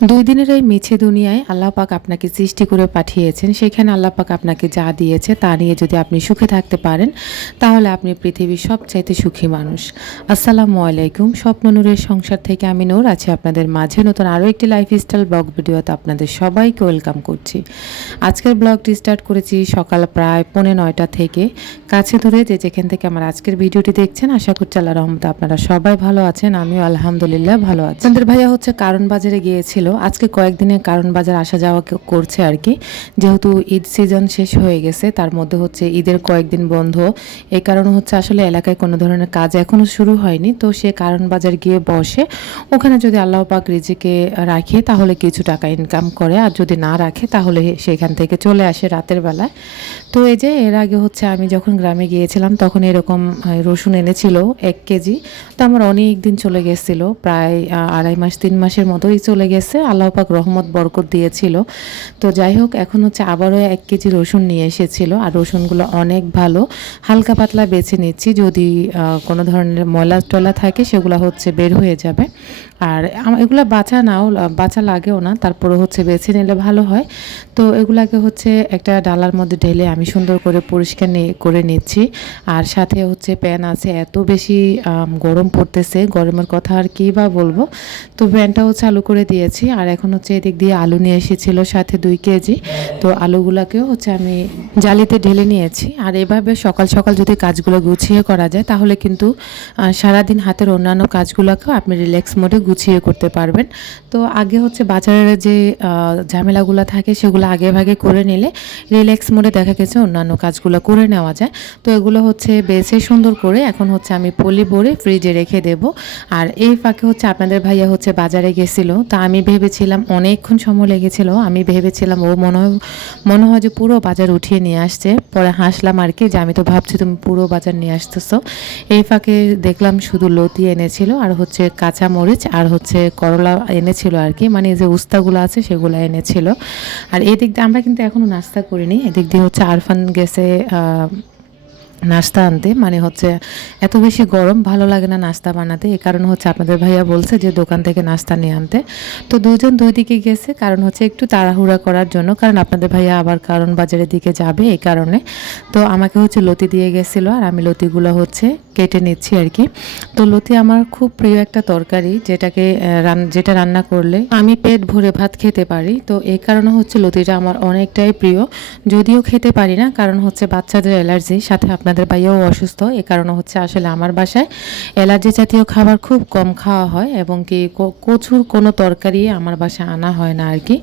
দুই দিনের এই মিছে দুনিয়ায় আল্লাহ পাক আপনাকে সৃষ্টি করে পাঠিয়েছেন। সেখানে আল্লাহ পাক আপনাকে যা দিয়েছে তা নিয়ে যদি আপনি সুখে থাকতে পারেন, তাহলে আপনি পৃথিবীর সবচাইতে সুখী মানুষ। আসসালামু আলাইকুম। স্বপ্ন নূরের সংসার থেকে আমি নূর। আছি আপনাদের মাঝে নতুন আরও একটি লাইফস্টাইল ব্লগ ভিডিওতে আপনাদের সবাইকে ওয়েলকাম করছি। আজকের ব্লগটি স্টার্ট করেছি সকাল প্রায় পৌনে নয়টা থেকে। কাছে ধরে যে যেখান থেকে আমার আজকের ভিডিওটি দেখছেন, আশা করছি আল্লাহ রহমতে আপনারা সবাই ভালো আছেন। আমিও আলহামদুলিল্লাহ ভালো আছি। আপনাদের ভাইয়া হচ্ছে কারণ বাজারে গিয়েছিল। আজকে কয়েকদিনে কারণ বাজার আসা যাওয়া করছে আর কি। যেহেতু ঈদ সিজন শেষ হয়ে গেছে, তার মধ্যে হচ্ছে ঈদের কয়েকদিন বন্ধ। এই কারণে হচ্ছে আসলে এলাকায় কোনো ধরনের কাজ এখনও শুরু হয়নি। তো সে কারণ বাজার গিয়ে বসে। ওখানে যদি আল্লাহ পাক রিজিকে রাখে, তাহলে কিছু টাকা ইনকাম করে। আর যদি না রাখে, তাহলে সেখান থেকে চলে আসে রাতের বেলায়। তো এই যে এর আগে হচ্ছে আমি যখন গ্রামে গিয়েছিলাম, তখন এরকম রসুন এনেছিল এক কেজি। তো আমার অনেক দিন চলে গেছিল, প্রায় আড়াই মাস, তিন মাসের মতোই চলে গেছে। আল্লাহ পাক রহমত, বরকত দিয়েছিল। তো যাই হোক, এখন হচ্ছে আবারও এক কেজি রসুন নিয়ে এসেছিল, আর রসুনগুলো অনেক ভালো। হালকা পাতলা বেছে নিচ্ছি, যদি কোনো ধরনের ময়লা টলা থাকে, সেগুলো হচ্ছে বের হয়ে যাবে। আর এগুলা বাঁচা নাও বাঁচা লাগেও না তারপরে হচ্ছে বেছে নিলে ভালো হয়। তো এগুলাকে হচ্ছে একটা ডালার মধ্যে ঢেলে আমি সুন্দর করে পরিষ্কার করে নিচ্ছি। আর সাথে হচ্ছে প্যান আছে, এত বেশি গরম পড়তেছে, গরমের কথা আর কী বা বলব। তো প্যানটাও চালু করে দিয়েছি, আর এখন হচ্ছে এদিক দিয়ে আলু নিয়ে এসেছিল সাথে দুই কেজি। তো আলুগুলাকেও হচ্ছে আমি জালিতে ঢেলে নিয়েছি। আর এভাবে সকাল সকাল যদি কাজগুলো গুছিয়ে করা যায়, তাহলে কিন্তু সারাদিন হাতের অন্যান্য কাজগুলোকেও আপনি রিল্যাক্স মোডে গুছিয়ে করতে পারবেন। তো আগে হচ্ছে বাজারের যে ঝামেলাগুলো থাকে সেগুলো আগে ভাগে করে নিলে রিল্যাক্স মোডে দেখা গেছে অন্যান্য কাজগুলো করে নেওয়া যায়। তো এগুলো হচ্ছে বেছে সুন্দর করে এখন হচ্ছে আমি পলি ভরে ফ্রিজে রেখে দেব। আর এই ফাঁকে হচ্ছে আপনাদের ভাইয়া হচ্ছে বাজারে গেছিল। তা আমি ভেবেছিলাম অনেকক্ষণ সময় লেগেছিল। আমি ভেবেছিলাম ও মনে হয় মনে হয় যে পুরো বাজার উঠিয়ে নিয়ে আসছে। পরে হাসলাম আর কি যে আমি তো ভাবছি তুমি পুরো বাজার নিয়ে আসতেছো। এই ফাঁকে দেখলাম শুধু লতি এনেছিল আর হচ্ছে কাঁচা মরিচ আর হচ্ছে করলা এনেছিল আর কি মানে যে উস্তাগুলো আছে সেগুলো এনেছিল। আর এদিক দিয়ে আমরা কিন্তু এখনও নাস্তা করিনি, এদিক দিয়ে হচ্ছে আরফান গেছে নাস্তা আনতে মানে হচ্ছে এত বেশি গরম, ভালো লাগে না নাস্তা বানাতে। এই কারণে হচ্ছে আপনাদের ভাইয়া বলছে যে দোকান থেকে নাস্তা নিয়ে আনতে। তো দুজন দুই দিকে গেছে, কারণ হচ্ছে একটু তাড়াহুড়া করার জন্য, কারণ আপনাদের ভাইয়া আবার কারণ বাজারের দিকে যাবে এই কারণে। তো আমাকে হচ্ছে লতি দিয়ে গেছিল, আর আমি লতিগুলো হচ্ছে কেটে নিচ্ছি আর কি। তো লতি আমার খুব প্রিয় একটা তরকারি, যেটাকে যেটা রান্না করলে আমি পেট ভরে ভাত খেতে পারি। তো এই কারণে হচ্ছে লতিটা আমার অনেকটাই প্রিয়, যদিও খেতে পারি না, কারণ হচ্ছে বাচ্চাদের অ্যালার্জি, সাথে আপনাদের ভাইয়াও অসুস্থ, এ কারণে হচ্ছে আসলে আমার বাসায় অ্যালার্জি জাতীয় খাবার খুব কম খাওয়া হয় এবং কি কচুর কোনো তরকারি আমার বাসায় আনা হয় না আর কি।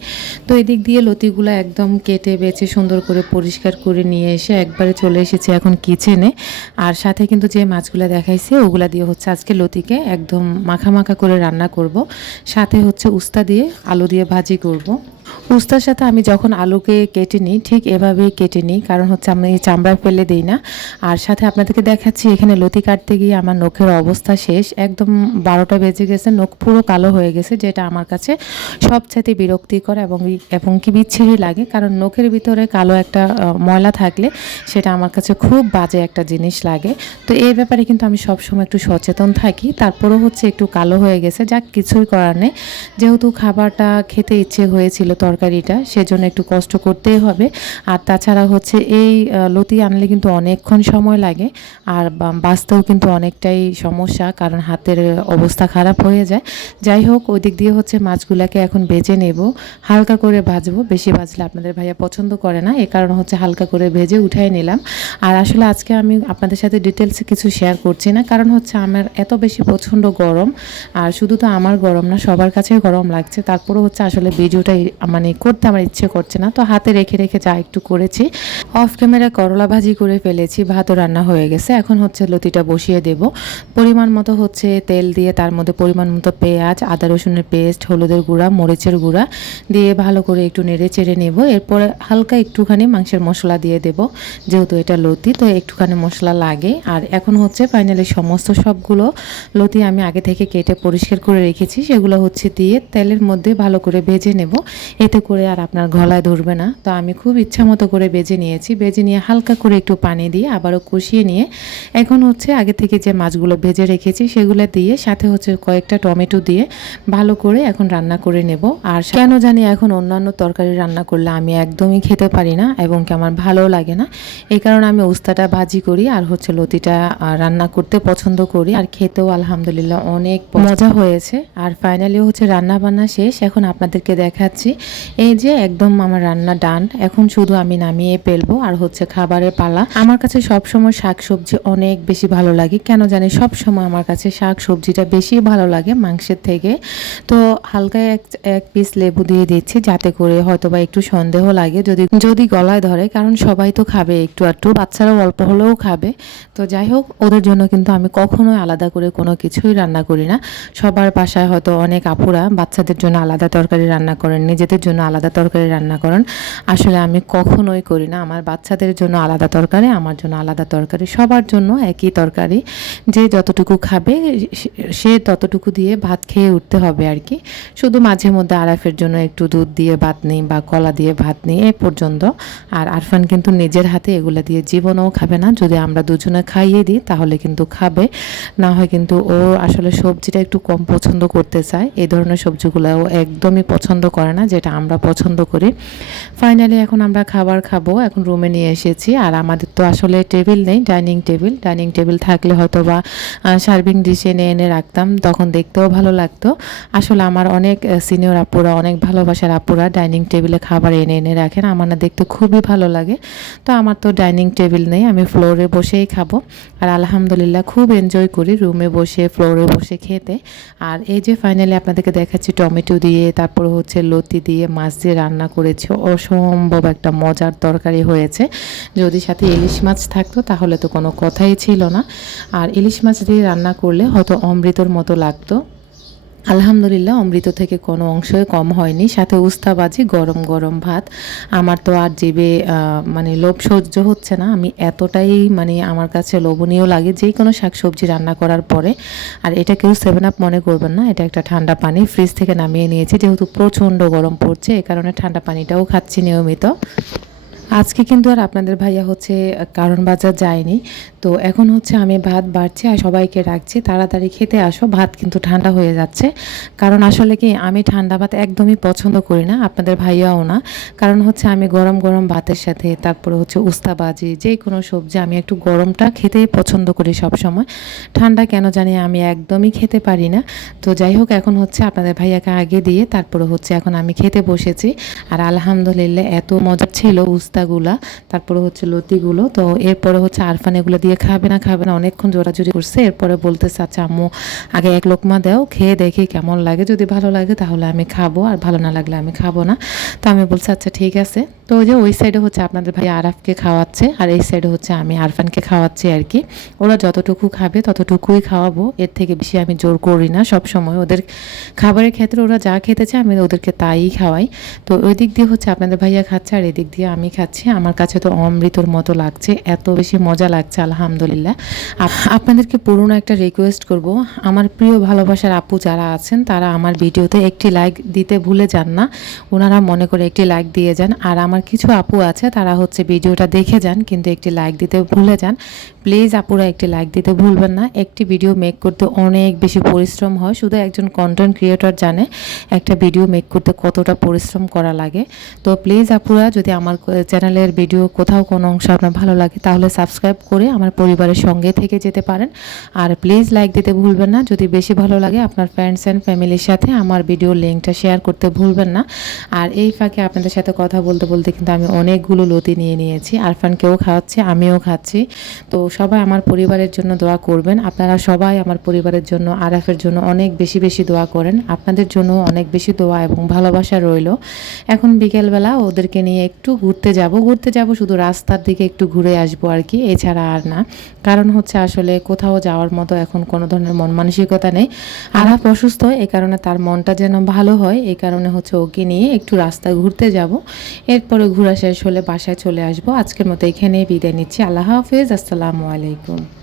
তো এদিক দিয়ে লতিগুলো একদম কেটে বেছে সুন্দর করে পরিষ্কার করে নিয়ে এসে একবারে চলে এসেছি এখন কিচেনে আর সাথে কিন্তু যে মাছগুলো দেখাইছে, ওগুলা দিয়ে হচ্ছে আজকে লতিকে একদম মাখা মাখা করে রান্না করব। সাথে হচ্ছে উস্তা দিয়ে আলু দিয়ে ভাজি করব। উস্তার সাথে আমি যখন আলুকে কেটে নিই, ঠিক এভাবেই কেটে নিই, কারণ হচ্ছে আমি চামড়া ফেলে দিই না। আর সাথে আপনাদেরকে দেখাচ্ছি, এখানে লতি কাটতে গিয়ে আমার নখের অবস্থা শেষ। একদম বারোটা বেজে গেছে, নখ পুরো কালো হয়ে গেছে, যেটা আমার কাছে সবচাইতে বিরক্তিকর এবং এবং কি বিচ্ছিরি লাগে, কারণ নখের ভিতরে কালো একটা ময়লা থাকলে সেটা আমার কাছে খুব বাজে একটা জিনিস লাগে। তো এই ব্যাপারে কিন্তু আমি সবসময় একটু সচেতন থাকি। তারপরেও হচ্ছে একটু কালো হয়ে গেছে, যাক কিছুই করার নেই। যেহেতু খাবারটা খেতে ইচ্ছে হয়েছিল তরকারিটা, সেজন্য একটু কষ্ট করতেই হবে। আর তাছাড়া হচ্ছে এই লতি আনলে কিন্তু অনেকক্ষণ সময় লাগে, আর বাঁচতেও কিন্তু অনেকটাই সমস্যা, কারণ হাতের অবস্থা খারাপ হয়ে যায়। যাই হোক, ওই দিক দিয়ে হচ্ছে মাছগুলোকে এখন বেজে নেব, হালকা করে ভাজবো। বেশি ভাজলে আপনাদের ভাইয়া পছন্দ করে না, এ কারণে হচ্ছে হালকা করে ভেজে উঠাই নিলাম। আর আসলে আজকে আমি আপনাদের সাথে ডিটেলসে কিছু শেয়ার করছি না, কারণ হচ্ছে আমার এত বেশি প্রচণ্ড গরম, আর শুধু তো আমার গরম না, সবার কাছেই গরম লাগছে। তারপরে হচ্ছে আসলে ভিডিওটা মানে করতে আমার ইচ্ছে করছে না। তো হাতে রেখে রেখে যা একটু করেছি। অফ ক্যামেরা করলা ভাজি করে ফেলেছি, ভাতও রান্না হয়ে গেছে। এখন হচ্ছে লতিটা বসিয়ে দেব। পরিমাণ মতো হচ্ছে তেল দিয়ে তার মধ্যে পরিমাণ মতো পেঁয়াজ, আদা রসুনের পেস্ট, হলুদের গুঁড়া, মরিচের গুঁড়া দিয়ে ভালো করে একটু নেড়ে চেড়ে নেব। এরপরে হালকা একটুখানি মাংসের মশলা দিয়ে দেব, যেহেতু এটা লতি, তো একটুখানি মশলা লাগে। আর এখন হচ্ছে ফাইনালি সমস্ত সবগুলো লতি আমি আগে থেকে কেটে পরিষ্কার করে রেখেছি। সেগুলো হচ্ছে দিয়ে তেলের মধ্যে ভালো করে ভেজে নেব। এতে করে আর আপনার গলায় ধরবে না। তো আমি খুব ইচ্ছা মতো করে বেজে নিয়েছি। বেজে নিয়ে হালকা করে একটু পানি দিয়ে আবারও কষিয়ে নিয়ে এখন হচ্ছে আগে থেকে যে মাছগুলো ভেজে রেখেছি সেগুলো দিয়ে সাথে হচ্ছে কয়েকটা টমেটো দিয়ে ভালো করে এখন রান্না করে নেব। আর কেন জানি এখন অন্যান্য তরকারি রান্না করলে আমি একদমই খেতে পারি না এবং কি আমার ভালোও লাগে না। এই কারণে আমি উস্তাটা ভাজি করি আর হচ্ছে লতিটা রান্না করতে পছন্দ করি। আর খেতেও আলহামদুলিল্লাহ অনেক মজা হয়েছে। আর ফাইনালি হচ্ছে রান্না বান্না শেষ। এখন আপনাদেরকে দেখাচ্ছি এই যে একদম আমার রান্না ডান, এখন শুধু আমি নামিয়ে ফেলব আর হচ্ছে খাবারের পালা। আমার কাছে সবসময় শাক সবজি অনেক বেশি ভালো লাগে। কেন জানি সব সময় আমার কাছে শাক সবজিটা বেশি ভালো লাগে মাংসের থেকে। তো হালকা এক এক পিস লেবু দিয়ে দিচ্ছি যাতে করে হয়তো বা একটু সন্দেহ লাগে যদি যদি গলায় ধরে, কারণ সবাই তো খাবে একটু একটু বাচ্চারাও অল্প হলেও খাবে। তো যাই হোক, ওদের জন্য কিন্তু আমি কখনোই আলাদা করে কোনো কিছুই রান্না করি না। সবার বাসায় হয়তো অনেক আপুরা বাচ্চাদের জন্য আলাদা তরকারি রান্না করেন, নিজেদের জন্য আলাদা তরকারি রান্না করেন। আসলে আমি কখনোই করি না। আমার বাচ্চাদের জন্য আলাদা তরকারি, আমার জন্য আলাদা তরকারি, সবার জন্য একই তরকারি। যে যতটুকু খাবে, সে- ততটুকু দিয়ে ভাত খেয়ে উঠতে হবে আর কি। শুধু মাঝে মধ্যে আরাফের জন্য একটু দুধ দিয়ে ভাত নিই বা কলা দিয়ে ভাত নিই, এ পর্যন্ত। আর আরফান কিন্তু নিজের হাতে এগুলো দিয়ে জীবনেও খাবে না। যদি আমরা দুজনে খাইয়ে দিই, তাহলে কিন্তু খাবে। না হয় কিন্তু ও আসলে সবজিটা একটু কম পছন্দ করতে চায়। এই ধরনের সবজিগুলো ও একদমই পছন্দ করে না, যেটা আমরা পছন্দ করি। ফাইনালি এখন আমরা খাবার খাব। এখন রুমে নিয়ে এসেছি। আর আমাদের তো আসলে টেবিল নেই ডাইনিং টেবিল ডাইনিং টেবিল থাকলে হয়তো বা সার্ভিং ডিশে এনে এনে রাখতাম। তখন দেখতেও ভালো লাগতো। আসলে আমার অনেক সিনিয়র আপুরা, অনেক ভালোবাসার আপুরা ডাইনিং টেবিলে খাবার এনে এনে রাখেন। আমার না দেখতে খুবই ভালো লাগে। তো আমার তো ডাইনিং টেবিল নেই। আমি ফ্লোরে বসেই খাব। আর আলহামদুলিল্লাহ খুব এনজয় করি রুমে বসে ফ্লোরে বসে খেতে। আর এই যে ফাইনালি আপনাদেরকে দেখাচ্ছি টমেটো দিয়ে, তারপর হচ্ছে লতি দিয়ে মাছ দিয়ে রান্না করেছি। অসম্ভব একটা মজার তরকারি হয়েছে। যদি সাথে ইলিশ মাছ থাকতো তাহলে তো কোনো কথাই ছিল না। আর ইলিশ মাছ দিয়ে রান্না করলে হয়তো অমৃতর মতো লাগতো। আলহামদুলিল্লাহ, অমৃত থেকে কোনো অংশই কম হয়নি। সাথে উস্তাবাজি, গরম গরম ভাত। আমার তো আর জিবে মানে লোভ সহ্য হচ্ছে না। আমি এতটাই মানে আমার কাছে লোভনীয় লাগে যে কোনো শাকসবজি রান্না করার পরে। আর এটা কেউ সেভেন আপ মনে করবেন না, এটা একটা ঠান্ডা পানি। ফ্রিজ থেকে নামিয়ে নিয়েছি, যেহেতু প্রচণ্ড গরম পড়ছে এই কারণে ঠান্ডা পানিটাও খাচ্ছি নিয়মিত। আজকে কিন্তু আর আপনাদের ভাইয়া হচ্ছে কারণ বাজার যায়নি। তো এখন হচ্ছে আমি ভাত বাড়ছি আর সবাইকে রাখছি। তাড়াতাড়ি খেতে আসো, ভাত কিন্তু ঠান্ডা হয়ে যাচ্ছে। কারণ আসলে কি, আমি ঠান্ডা ভাত একদমই পছন্দ করি না, আপনাদের ভাইয়াও না। কারণ হচ্ছে আমি গরম গরম ভাতের সাথে, তারপরে হচ্ছে উস্তাবাজি যে কোনো সবজি, আমি একটু গরমটা খেতেই পছন্দ করি সব সময় ঠান্ডা কেন জানি আমি একদমই খেতে পারি না। তো যাই হোক, এখন হচ্ছে আপনাদের ভাইয়াকে আগে দিয়ে, তারপরে হচ্ছে এখন আমি খেতে বসেছি। আর আলহামদুলিল্লাহ এত মজা ছিল উস্তাগুলা তারপরে হচ্ছে লতিগুলো। তো এরপরে হচ্ছে আরফান এগুলো দিয়ে খাবে না খাবে না, অনেকক্ষণ জোরাজুরি করছে। এরপরে বলতেছে আচ্ছা আম্মু, আগে এক লোকমা দাও, খেয়ে দেখি কেমন লাগে। যদি ভালো লাগে তাহলে আমি খাব, আর ভালো না লাগলে আমি খাব না। তো আমি বলছি আচ্ছা ঠিক আছে। তো ওই যে ওই সাইডে হচ্ছে আপনাদের ভাই আরাফকে খাওয়াচ্ছে, আর এই সাইডে হচ্ছে আমি আরফানকে খাওয়াচ্ছি আর কি। ওরা যতটুকু খাবে ততটুকুই খাওয়াবো। এর থেকে বেশি আমি জোর করি না সব সময় ওদের খাবারের ক্ষেত্রে ওরা যা খেতে চায়, আমি ওদেরকে তাই খাওয়াই। তো ওই দিক দিয়ে হচ্ছে আপনাদের ভাইয়া খাচ্ছে, আর এদিক দিয়ে আমি খাচ্ছি। আমার কাছে তো অমৃতর মতো লাগছে, এত বেশি মজা লাগছে, আলহামদুলিল্লাহ। আপনাদেরকে পুরনো একটা রিকোয়েস্ট করব। আমার প্রিয় ভালোবাসার আপু যারা আছেন, তারা আমার ভিডিওতে একটি লাইক দিতে ভুলে যান না। ওনারা মনে করে একটি লাইক দিয়ে যান। আর আমার কিছু আপু আছে, তারা হচ্ছে ভিডিওটা দেখে যান, কিন্তু একটি লাইক দিতে ভুলে যান। প্লিজ আপুরা একটি লাইক দিতে ভুলবেন না। একটি ভিডিও মেক করতে অনেক বেশি পরিশ্রম হয়। শুধু একজন কন্টেন্ট ক্রিয়েটর জানে একটা ভিডিও মেক করতে কতটা পরিশ্রম করা লাগে। তো প্লিজ আপুরা, যদি আমার চ্যানেলের ভিডিও কোথাও কোনো অংশ আপনার ভালো লাগে, তাহলে সাবস্ক্রাইব করে আমার পরিবারের সঙ্গে থেকে যেতে পারেন। আর প্লিজ লাইক দিতে ভুলবেন না, যদি বেশি ভালো লাগে আপনার ফ্রেন্ডস অ্যান্ড ফ্যামিলির সাথে আমার ভিডিও লিঙ্কটা শেয়ার করতে ভুলবেন না। আর এই ফাঁকে আপনাদের সাথে কথা বলতে বলতে কিন্তু আমি অনেকগুলো লতি নিয়ে নিয়েছি, আরফানকেও খাওয়াচ্ছি, আমিও খাচ্ছি। তো সবাই আমার পরিবারের জন্য দোয়া করবেন, আপনারা সবাই আমার পরিবারের জন্য, আরাফের জন্য অনেক বেশি বেশি দোয়া করেন, আপনাদের জন্য অনেক বেশি দোয়া এবং ভালোবাসা রইল। এখন বিকেলবেলা ওদেরকে নিয়ে একটু ঘুরতে যাব, ঘুরতে যাব, শুধু রাস্তার দিকে একটু ঘুরে আসব আর কি, এছাড়া আর না। কারণ হচ্ছে আসলে কোথাও যাওয়ার মতো এখন কোনো ধরনের মন মানসিকতা নেই। আরাপ অসুস্থ এই কারণে তার মনটা যেন ভালো হয় এই কারণে হচ্ছে ওকে নিয়ে একটু রাস্তা ঘুরতে যাব। এরপরে ঘোরা শেষ হলে বাসায় চলে আসব। আজকের মতো এখানেই বিদায় নিচ্ছি। আল্লাহ হাফিজ, আসসালামু আলাইকুম।